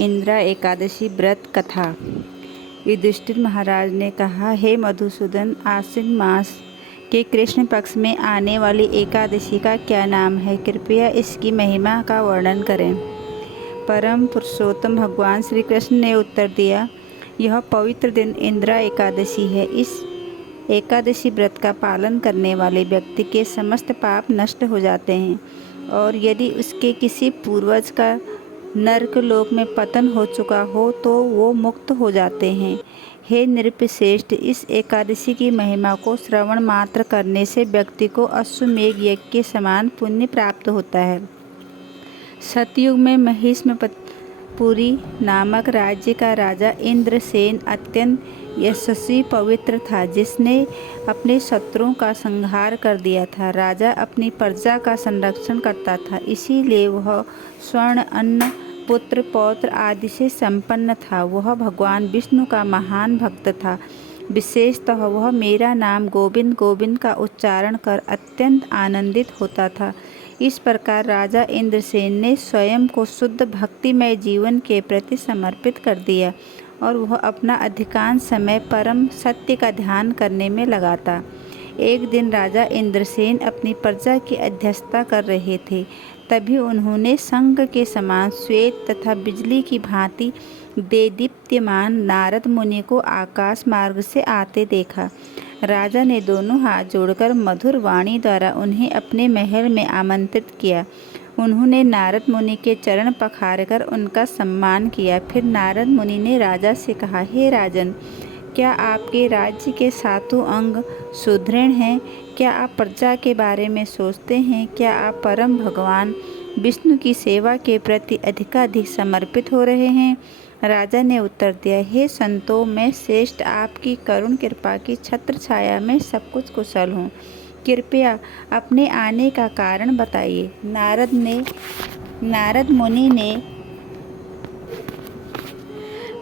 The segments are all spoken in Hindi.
इंदिरा एकादशी व्रत कथा। युधिष्ठिर महाराज ने कहा, हे मधुसूदन, आश्विन मास के कृष्ण पक्ष में आने वाली एकादशी का क्या नाम है? कृपया इसकी महिमा का वर्णन करें। परम पुरुषोत्तम भगवान श्री कृष्ण ने उत्तर दिया, यह पवित्र दिन इंदिरा एकादशी है। इस एकादशी व्रत का पालन करने वाले व्यक्ति के समस्त पाप नष्ट हो जाते हैं और यदि उसके किसी पूर्वज का नरक लोक में पतन हो चुका हो तो वो मुक्त हो जाते हैं। हे नृपश्रेष्ठ, इस एकादशी की महिमा को श्रवण मात्र करने से व्यक्ति को अश्वमेध यज्ञ के समान पुण्य प्राप्त होता है। सतयुग में महिष्मपुरी नामक राज्य का राजा इंद्रसेन अत्यंत यशस्वी पवित्र था, जिसने अपने शत्रुओं का संहार कर दिया था। राजा अपनी प्रजा का संरक्षण करता था, इसीलिए वह स्वर्ण, अन्न, पुत्र, पौत्र आदि से संपन्न था। वह भगवान विष्णु का महान भक्त था। विशेषतः वह मेरा नाम गोविंद गोविंद का उच्चारण कर अत्यंत आनंदित होता था। इस प्रकार राजा इंद्रसेन ने स्वयं को शुद्ध भक्तिमय जीवन के प्रति समर्पित कर दिया और वह अपना अधिकांश समय परम सत्य का ध्यान करने में लगाता। एक दिन राजा इंद्रसेन अपनी प्रजा की अध्यक्षता कर रहे थे। तभी उन्होंने शंख के समान श्वेत तथा बिजली की भांति देदीप्यमान नारद मुनि को आकाश मार्ग से आते देखा। राजा ने दोनों हाथ जोड़कर मधुर वाणी द्वारा उन्हें अपने महल में आमंत्रित किया। उन्होंने नारद मुनि के चरण पखारकर उनका सम्मान किया। फिर नारद मुनि ने राजा से कहा, हे राजन, क्या आपके राज्य के सातों अंग सुदृढ़ हैं? क्या आप प्रजा के बारे में सोचते हैं? क्या आप परम भगवान विष्णु की सेवा के प्रति अधिकाधिक समर्पित हो रहे हैं? राजा ने उत्तर दिया, हे संतों, मैं श्रेष्ठ आपकी करुण कृपा की छत्र छाया में सब कुछ कुशल हूँ। कृपया अपने आने का कारण बताइए। नारद मुनि ने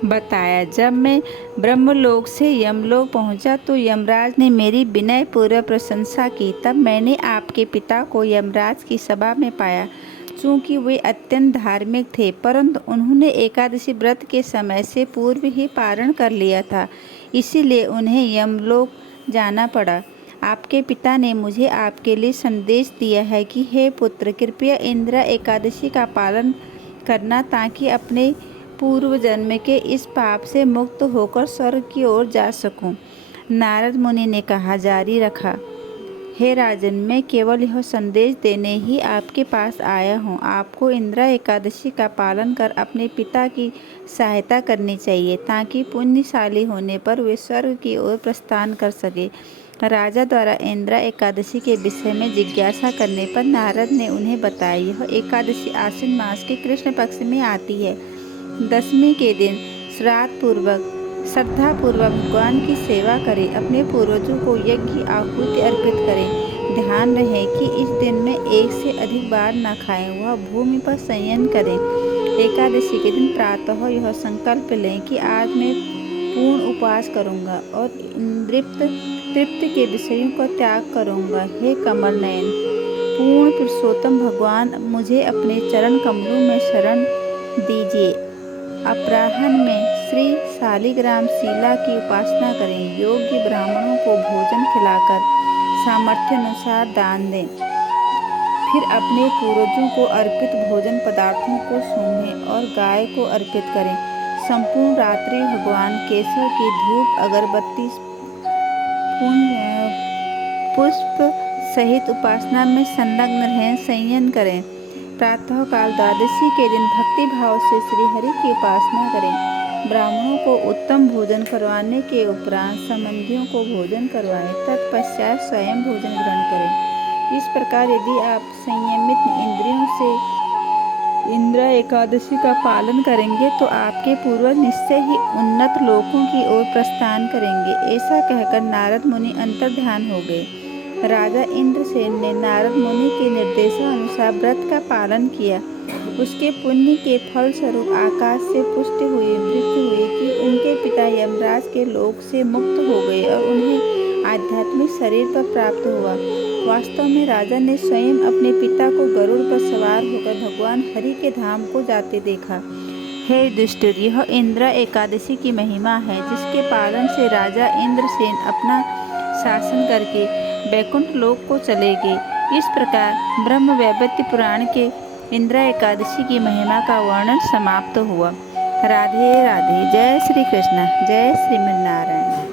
बताया, जब मैं ब्रह्मलोक से यमलोक पहुंचा तो यमराज ने मेरी विनय पूर्वक प्रशंसा की। तब मैंने आपके पिता को यमराज की सभा में पाया। चूँकि वे अत्यंत धार्मिक थे, परंतु उन्होंने एकादशी व्रत के समय से पूर्व ही पारण कर लिया था, इसीलिए उन्हें यमलोक जाना पड़ा। आपके पिता ने मुझे आपके लिए संदेश दिया है कि हे पुत्र, कृपया इंदिरा एकादशी का पालन करना ताकि अपने पूर्व जन्म के इस पाप से मुक्त होकर स्वर्ग की ओर जा सकूं। नारद मुनि ने कहा, जारी रखा, हे राजन, मैं केवल यह संदेश देने ही आपके पास आया हूँ। आपको इंदिरा एकादशी का पालन कर अपने पिता की सहायता करनी चाहिए ताकि पुण्यशाली होने पर वे स्वर्ग की ओर प्रस्थान कर सके। राजा द्वारा इंदिरा एकादशी के विषय में जिज्ञासा करने पर नारद ने उन्हें बताया, यह एकादशी आश्विन मास के कृष्ण पक्ष में आती है। दशमी के दिन श्रद्धापूर्वक भगवान की सेवा करें, अपने पूर्वजों को यज्ञ की आहुति अर्पित करें। ध्यान रहे कि इस दिन में एक से अधिक बार न खाएं, वह भूमि पर शयन करें। एकादशी के दिन प्रातः यह संकल्प लें कि आज मैं पूर्ण उपवास करूंगा और तृप्त के विषयों का त्याग करूंगा। हे कमल नयन, पूर्ण पुरुषोत्तम भगवान, मुझे अपने चरण कमलों में शरण दीजिए। अपराह्न में श्री शालिग्राम शिला की उपासना करें। योग्य ब्राह्मणों को भोजन खिलाकर सामर्थ्य अनुसार दान दें। फिर अपने पूर्वजों को अर्पित भोजन पदार्थों को सूंघें और गाय को अर्पित करें। संपूर्ण रात्रि भगवान केशव की धूप अगरबत्ती पुष्प सहित उपासना में संलग्न रहें, संयम करें। प्रातः काल द्वादशी के दिन भक्ति भाव से श्री हरि की उपासना करें। ब्राह्मणों को उत्तम भोजन करवाने के उपरांत संबंधियों को भोजन करवाएं, तत्पश्चात स्वयं भोजन ग्रहण करें। इस प्रकार यदि आप संयमित इंद्रियों से इंदिरा एकादशी का पालन करेंगे तो आपके पूर्वज निश्चय ही उन्नत लोकों की ओर प्रस्थान करेंगे। ऐसा कहकर नारद मुनि अंतर्ध्यान हो गए। राजा इंद्रसेन ने नारद मुनि के निर्देशानुसार व्रत का पालन किया। उसके पुण्य के फल स्वरूप आकाश से पुष्टि हुई कि उनके पिता यमराज के लोक से मुक्त हो गए और उन्हें आध्यात्मिक शरीर पर प्राप्त हुआ। वास्तव में राजा ने स्वयं अपने पिता को गरुड़ पर सवार होकर भगवान हरि के धाम को जाते देखा। हे युधिष्ठिर, यह इंद्र एकादशी की महिमा है, जिसके पालन से राजा इंद्रसेन अपना शासन करके वैकुंठ लोक को चले गए। इस प्रकार ब्रह्मवैवर्त पुराण के इंद्र एकादशी की महिमा का वर्णन समाप्त हुआ। राधे राधे। जय श्री कृष्ण। जय श्रीमन्नारायण।